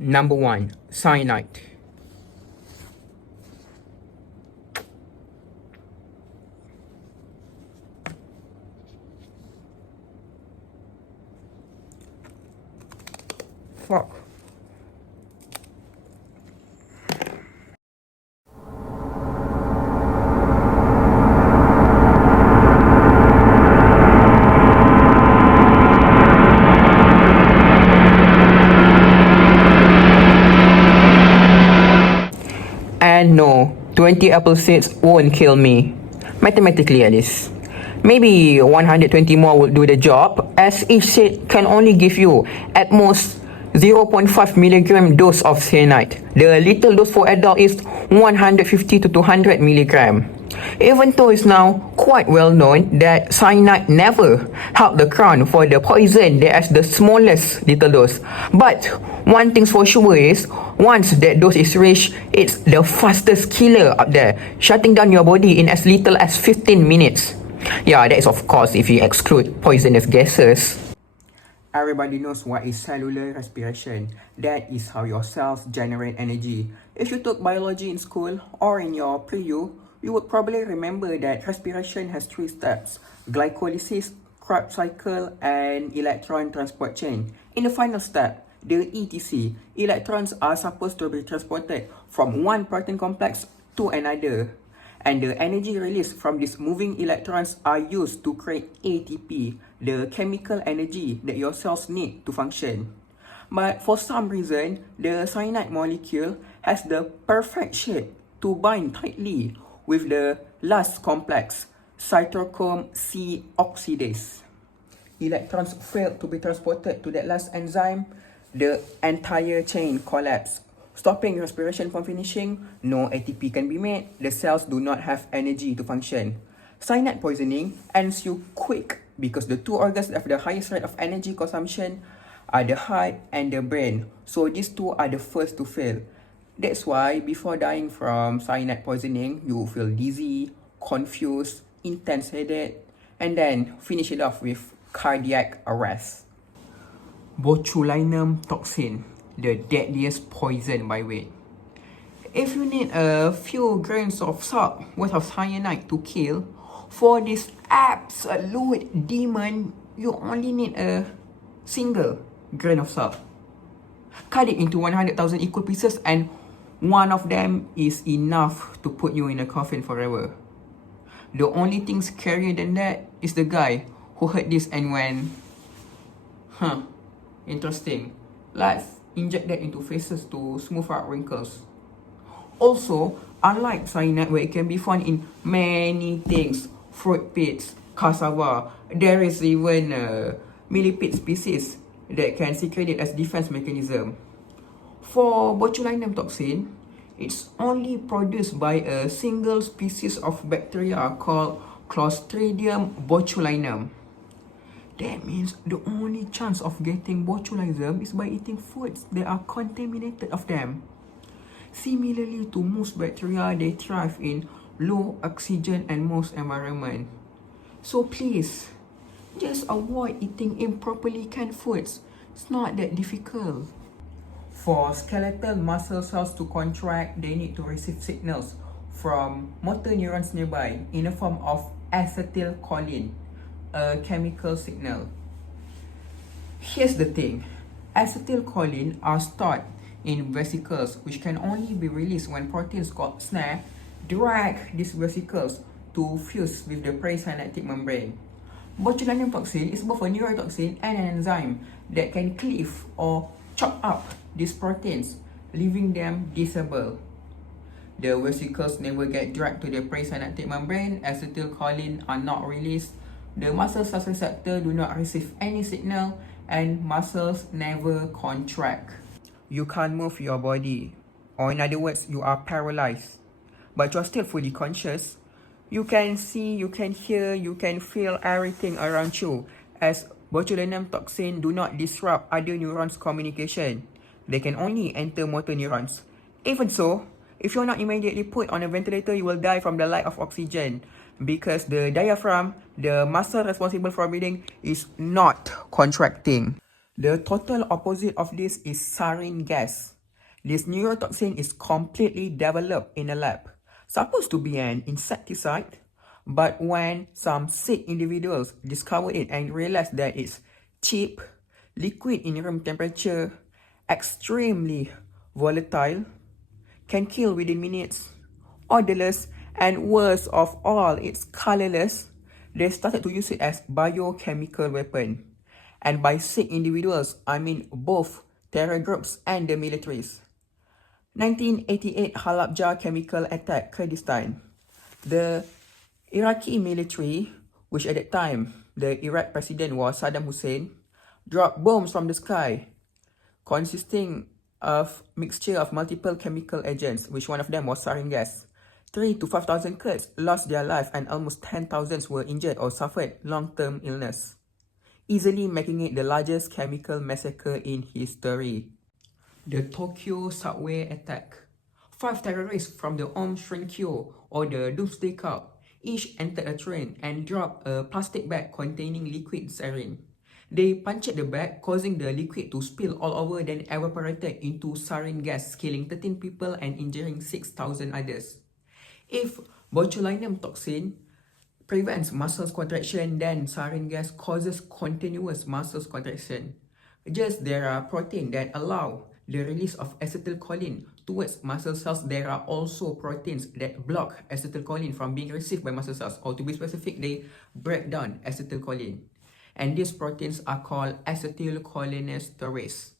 Number 1, cyanide. Fuck. And no, 20 apple seeds won't kill me. Mathematically at least. Maybe 120 more will do the job, as each seed can only give you at most 0.5 milligram dose of cyanide. The lethal dose for adult is 150 to 200 milligram. Even though it's now quite well known that cyanide never helped the crown for the poison that has the smallest lethal dose. But one thing's for sure is, once that dose is reached, it's the fastest killer out there, shutting down your body in as little as 15 minutes. Yeah, that is of course if you exclude poisonous gases. Everybody knows what is cellular respiration. That is how your cells generate energy. If you took biology in school or in your pre-U, you would probably remember that respiration has 3 steps: glycolysis, Krebs cycle, and electron transport chain. In the final step, the ETC, electrons are supposed to be transported from one protein complex to another. And the energy released from these moving electrons are used to create ATP, the chemical energy that your cells need to function. But for some reason, the cyanide molecule has the perfect shape to bind tightly with the last complex, cytochrome C oxidase. Electrons fail to be transported to that last enzyme, the entire chain collapses, stopping respiration from finishing. No ATP can be made, the cells do not have energy to function. Cyanide poisoning ends you quick because the 2 organs that have the highest rate of energy consumption are the heart and the brain. So these 2 are the first to fail. That's why before dying from cyanide poisoning, you feel dizzy, confused, intense headache, and then finish it off with cardiac arrest. Botulinum toxin, the deadliest poison by weight. If you need a few grains of salt worth of cyanide to kill, for this absolute demon, you only need a single grain of salt. Cut it into 100,000 equal pieces and one of them is enough to put you in a coffin forever. The only thing scarier than that is the guy who heard this and went, interesting. Let's inject that into faces to smooth out wrinkles. Also, unlike cyanide where it can be found in many things, fruit pits, cassava, there is even a millipede species that can secrete it as defense mechanism. For botulinum toxin, it's only produced by a single species of bacteria called Clostridium botulinum. That means the only chance of getting botulism is by eating foods that are contaminated of them. Similarly to most bacteria, they thrive in low oxygen and most environment. So please, just avoid eating improperly canned foods. It's not that difficult. For skeletal muscle cells to contract, they need to receive signals from motor neurons nearby in the form of acetylcholine, a chemical signal. Here's the thing, acetylcholine are stored in vesicles which can only be released when proteins called SNAP drag these vesicles to fuse with the presynaptic membrane. Botulinum toxin is both a neurotoxin and an enzyme that can cleave or chop up these proteins, leaving them disabled. The vesicles never get dragged to the presynaptic membrane, acetylcholine are not released, the muscle cells receptor do not receive any signal, and muscles never contract. You can't move your body, or in other words, you are paralyzed, but you're still fully conscious. You can see, you can hear, you can feel everything around you, as botulinum toxin do not disrupt other neurons' communication. They can only enter motor neurons. Even so, if you're not immediately put on a ventilator, you will die from the lack of oxygen because the diaphragm, the muscle responsible for breathing, is not contracting. The total opposite of this is sarin gas. This neurotoxin is completely developed in a lab, supposed to be an insecticide, but when some sick individuals discover it and realize that it's cheap, liquid in room temperature, extremely volatile, can kill within minutes, odorless, and worst of all, it's colorless, they started to use it as biochemical weapon. And by sick individuals, I mean both terror groups and the militaries. 1988 Halabja chemical attack, Kurdistan. The Iraqi military, which at that time the Iraq president was Saddam Hussein, dropped bombs from the sky consisting of mixture of multiple chemical agents, which one of them was sarin gas. 3,000 to 5,000 Kurds lost their life and almost 10,000 were injured or suffered long-term illness, easily making it the largest chemical massacre in history. The Tokyo subway attack. 5 terrorists from the Om Shrinkyo or the Doomsday Cult each entered a train and dropped a plastic bag containing liquid sarin. They punctured the bag, causing the liquid to spill all over, then evaporated into sarin gas, killing 13 people and injuring 6,000 others. If botulinum toxin prevents muscle contraction, then sarin gas causes continuous muscle contraction. Just there are proteins that allow the release of acetylcholine towards muscle cells. There are also proteins that block acetylcholine from being received by muscle cells, or to be specific, they break down acetylcholine. And these proteins are called acetylcholinesterase.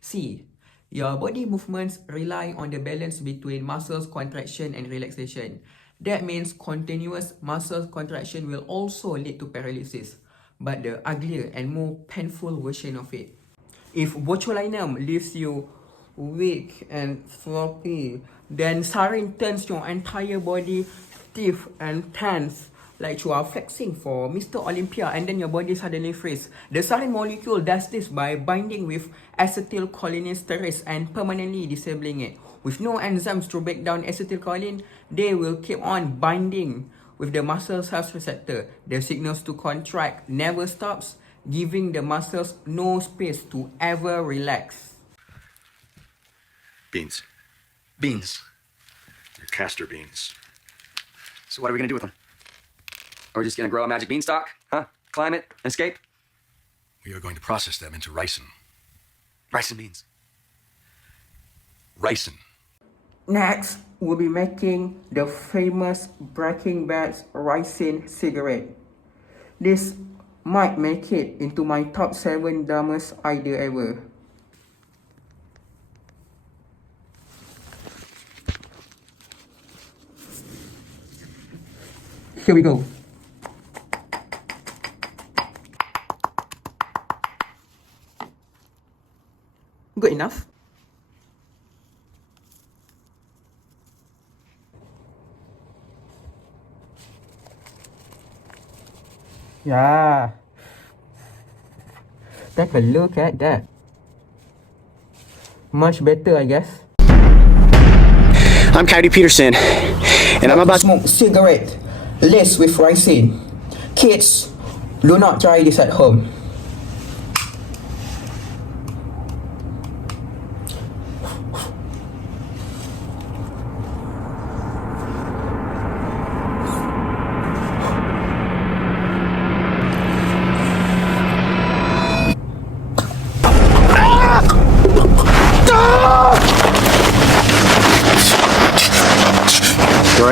C. Your body movements rely on the balance between muscles contraction and relaxation. That means continuous muscle contraction will also lead to paralysis, but the uglier and more painful version of it. If botulinum leaves you weak and floppy, then sarin turns your entire body stiff and tense, like you are flexing for Mr. Olympia, and then your body suddenly freezes. The sarin molecule does this by binding with acetylcholinesterase and permanently disabling it. With no enzymes to break down acetylcholine, they will keep on binding with the muscle cells receptor. The signals to contract never stops, giving the muscles no space to ever relax. Beans. Beans. They're castor beans. So what are we gonna do with them? Are we just gonna grow a magic beanstalk? Huh? Climb it? Escape? We are going to process them into ricin. Rice and beans. Ricin. Next, we'll be making the famous Breaking Bad's Ricin cigarette. This might make it into my top 7 dumbest idea ever. Here we go. Good enough. Yeah. Take a look at that. Much better, I guess. I'm Coyote Peterson, and I'm about to smoke cigarette laced with ricin. Kids, do not try this at home.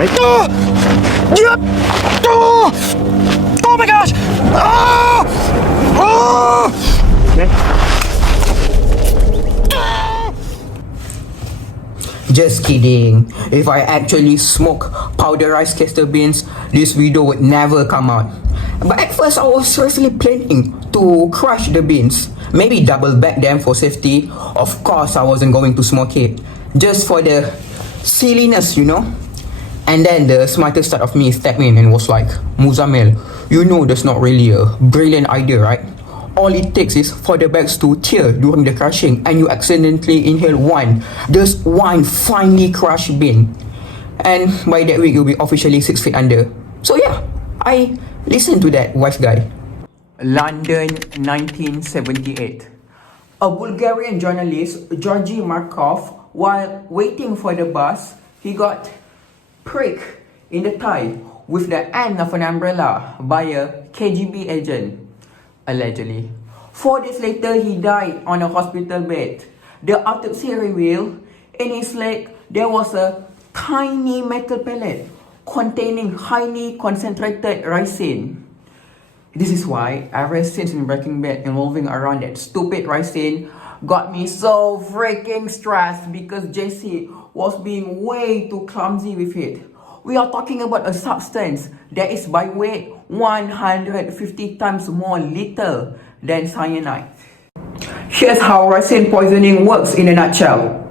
right. Oh my gosh! Okay. Just kidding. If I actually smoke powderized castor beans, this video would never come out. But at first I was seriously planning to crush the beans, maybe double back them for safety. Of course I wasn't going to smoke it, just for the silliness, you know. And then the smartest side of me stepped in and was like, Muzamil, you know that's not really a brilliant idea, right? All it takes is for the bags to tear during the crushing and you accidentally inhale just one finely crushed bean. And by that week, you'll be officially 6 feet under. So yeah, I listened to that wise guy. London, 1978. A Bulgarian journalist, Georgy Markov, while waiting for the bus, he got pricked in the thigh with the end of an umbrella by a KGB agent, allegedly. 4 days later, he died on a hospital bed. The autopsy revealed in his leg there was a tiny metal pellet containing highly concentrated ricin. This is why ever since in Breaking Bad involving around that stupid ricin got me so freaking stressed because Jesse was being way too clumsy with it. We are talking about a substance that is by weight 150 times more lethal than cyanide. Here's how ricin poisoning works in a nutshell.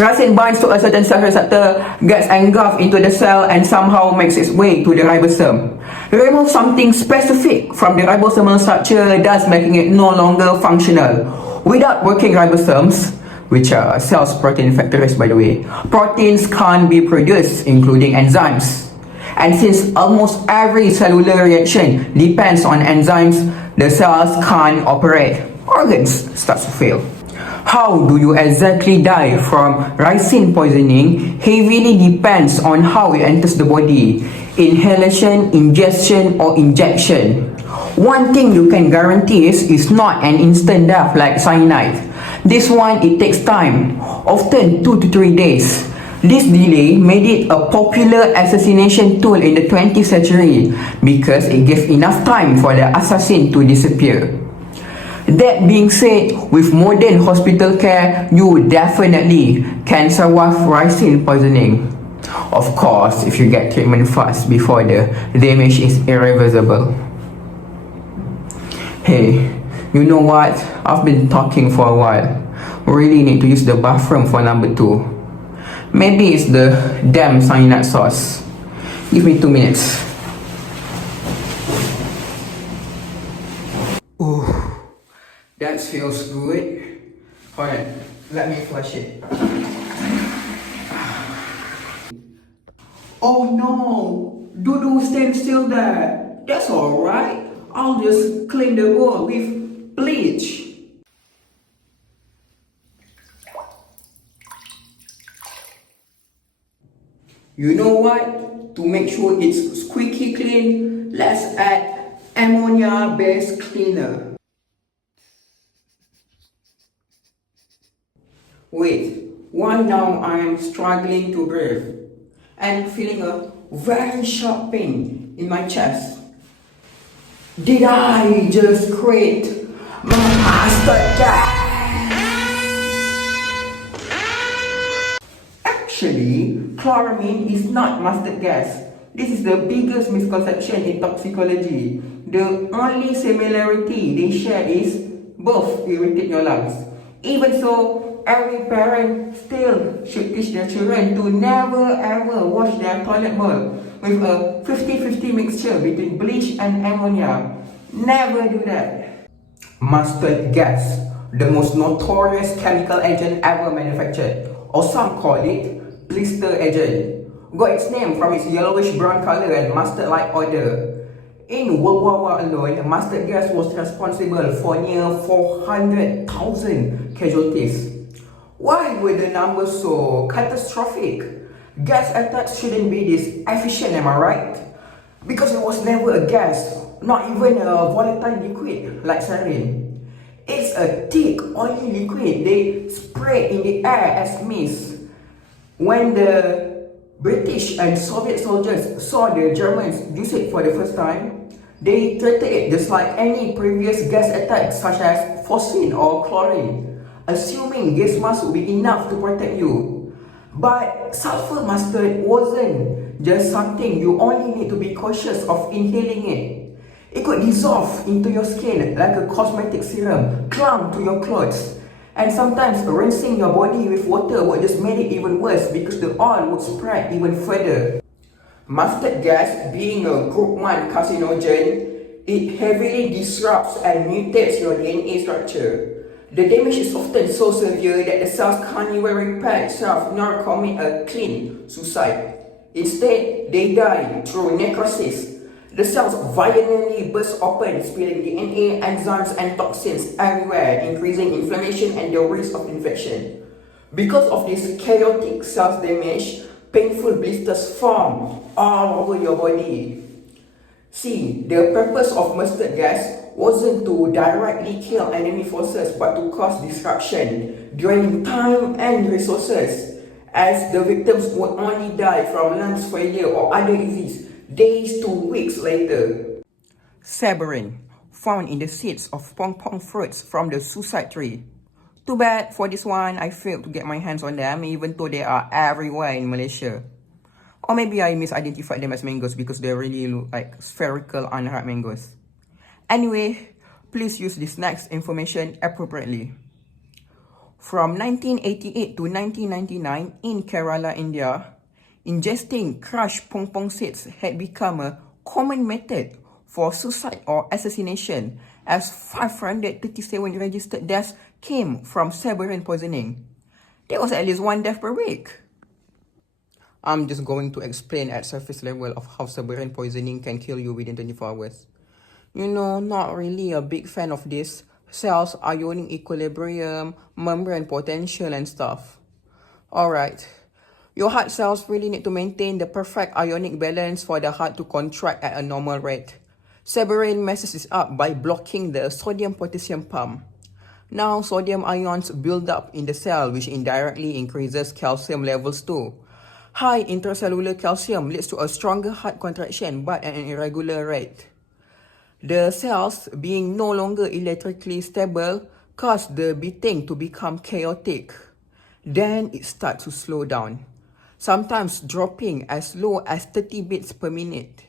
Ricin binds to a certain cell receptor, gets engulfed into the cell and somehow makes its way to the ribosome. Remove something specific from the ribosomal structure, thus making it no longer functional. Without working ribosomes, which are cells protein factories by the way, proteins can't be produced, including enzymes. And since almost every cellular reaction depends on enzymes, the cells can't operate. Organs start to fail. How do you exactly die from ricin poisoning heavily depends on how it enters the body. Inhalation, ingestion or injection. One thing you can guarantee is not an instant death like cyanide. This one, it takes time, often 2 to 3 days. This delay made it a popular assassination tool in the 20th century because it gave enough time for the assassin to disappear. That being said, with modern hospital care, you definitely can survive ricin poisoning. Of course, if you get treatment fast before the damage is irreversible. Hey, you know what? I've been talking for a while. Really need to use the bathroom for number 2. Maybe it's the damn cyanide sauce. Give me 2 minutes. Ooh, that feels good. Hold on, let me flush it. Oh no, Dudu stand still there. That's alright. I'll just clean the bowl with bleach. You know what? To make sure it's squeaky clean, let's add ammonia-based cleaner. Wait, why now I'm struggling to breathe and feeling a very sharp pain in my chest? Did I just create my mustard gas? Actually, chloramine is not mustard gas. This is the biggest misconception in toxicology. The only similarity they share is both irritate your lungs. Even so, every parent still should teach their children to never ever wash their toilet bowl with a 50-50 mixture between bleach and ammonia. Never do that. Mustard gas, the most notorious chemical agent ever manufactured, or some call it blister agent, got its name from its yellowish brown color and mustard-like odor. In World War I alone, mustard gas was responsible for near 400,000 casualties. Why were the numbers so catastrophic? Gas attacks shouldn't be this efficient, am I right? Because it was never a gas, not even a volatile liquid like sarin. It's a thick, oily liquid they spray in the air as mist. When the British and Soviet soldiers saw the Germans use it for the first time, they treated it just like any previous gas attack such as phosphine or chlorine, assuming gas mask would be enough to protect you. But sulphur mustard wasn't just something you only need to be cautious of inhaling it. It could dissolve into your skin like a cosmetic serum, clump to your clothes. And sometimes rinsing your body with water would just make it even worse because the oil would spread even further. Mustard gas, being a group 1 carcinogen, it heavily disrupts and mutates your DNA structure. The damage is often so severe that the cells can't even repair itself nor commit a clean suicide. Instead, they die through necrosis. The cells violently burst open, spilling DNA, enzymes, and toxins everywhere, increasing inflammation and the risk of infection. Because of this chaotic cell damage, painful blisters form all over your body. See, the purpose of mustard gas wasn't to directly kill enemy forces but to cause destruction, draining time and resources, as the victims would only die from lungs failure or other disease days to weeks later. Cerberin, found in the seeds of pong pong fruits from the suicide tree. Too bad for this one, I failed to get my hands on them even though they are everywhere in Malaysia. Or maybe I misidentified them as mangoes because they really look like spherical unripe mangoes. Anyway, please use this next information appropriately. From 1988 to 1999 in Kerala, India, ingesting crushed pong pong seeds had become a common method for suicide or assassination, as 537 registered deaths came from Cerberin poisoning. There was at least one death per week. I'm just going to explain at surface level of how Cerberin poisoning can kill you within 24 hours. You know, not really a big fan of this cells ionic equilibrium, membrane potential and stuff. Alright, your heart cells really need to maintain the perfect ionic balance for the heart to contract at a normal rate. Cerberin messes this up by blocking the sodium-potassium pump. Now, sodium ions build up in the cell, which indirectly increases calcium levels too. High intracellular calcium leads to a stronger heart contraction but at an irregular rate. The cells, being no longer electrically stable, cause the beating to become chaotic. Then it starts to slow down, sometimes dropping as low as 30 beats per minute.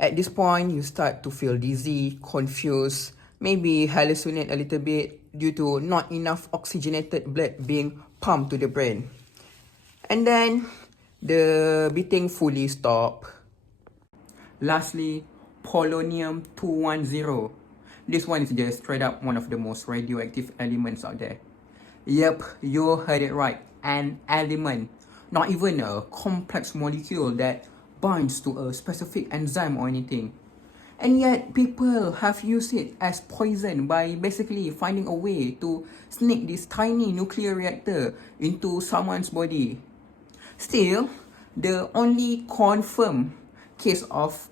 At this point, you start to feel dizzy, confused, maybe hallucinate a little bit due to not enough oxygenated blood being pumped to the brain. And then, the beating fully stops. Lastly, polonium-210. This one is just straight up one of the most radioactive elements out there. Yep, you heard it right. An element. Not even a complex molecule that binds to a specific enzyme or anything. And yet, people have used it as poison by basically finding a way to sneak this tiny nuclear reactor into someone's body. Still, the only confirmed case of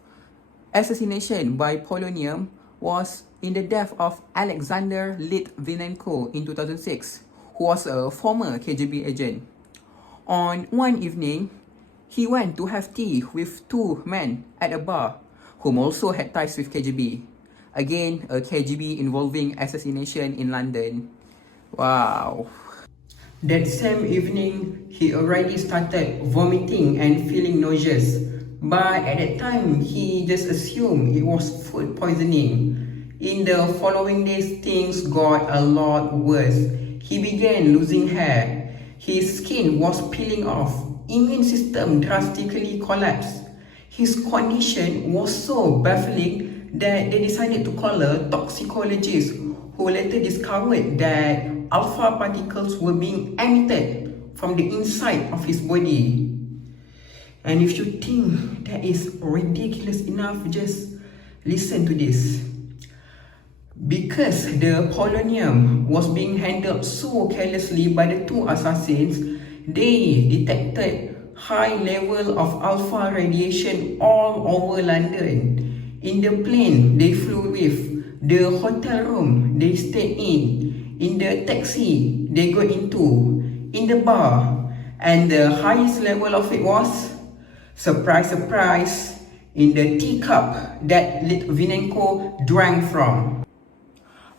assassination by polonium was in the death of Alexander Litvinenko in 2006, who was a former KGB agent. On one evening, he went to have tea with two men at a bar, whom also had ties with KGB. Again, a KGB involving assassination in London. Wow. That same evening, he already started vomiting and feeling nauseous. But at that time, he just assumed it was food poisoning. In the following days, things got a lot worse. He began losing hair. His skin was peeling off. Immune system drastically collapsed. His condition was so baffling that they decided to call a toxicologist, who later discovered that alpha particles were being emitted from the inside of his body. And if you think that is ridiculous enough, just listen to this. Because the polonium was being handled so carelessly by the two assassins, they detected high level of alpha radiation all over London. In the plane they flew with, the hotel room they stayed in the taxi they got into, in the bar, and the highest level of it was, surprise, surprise, in the teacup that Litvinenko drank from.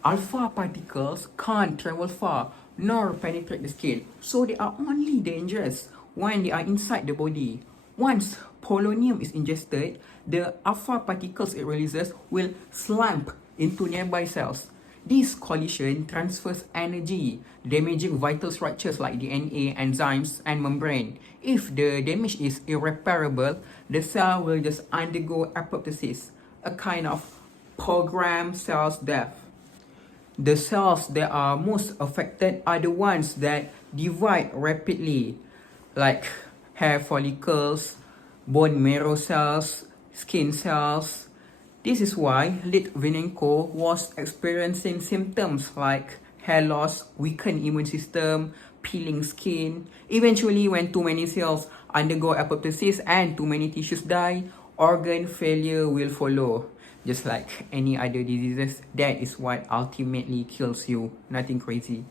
Alpha particles can't travel far nor penetrate the skin, so they are only dangerous when they are inside the body. Once polonium is ingested, the alpha particles it releases will slump into nearby cells. This collision transfers energy, damaging vital structures like DNA, enzymes, and membrane. If the damage is irreparable, the cell will just undergo apoptosis, a kind of programmed cell's death. The cells that are most affected are the ones that divide rapidly, like hair follicles, bone marrow cells, skin cells. This is why Litvinenko was experiencing symptoms like hair loss, weakened immune system, peeling skin. Eventually, when too many cells undergo apoptosis and too many tissues die, organ failure will follow. Just like any other diseases, that is what ultimately kills you. Nothing crazy.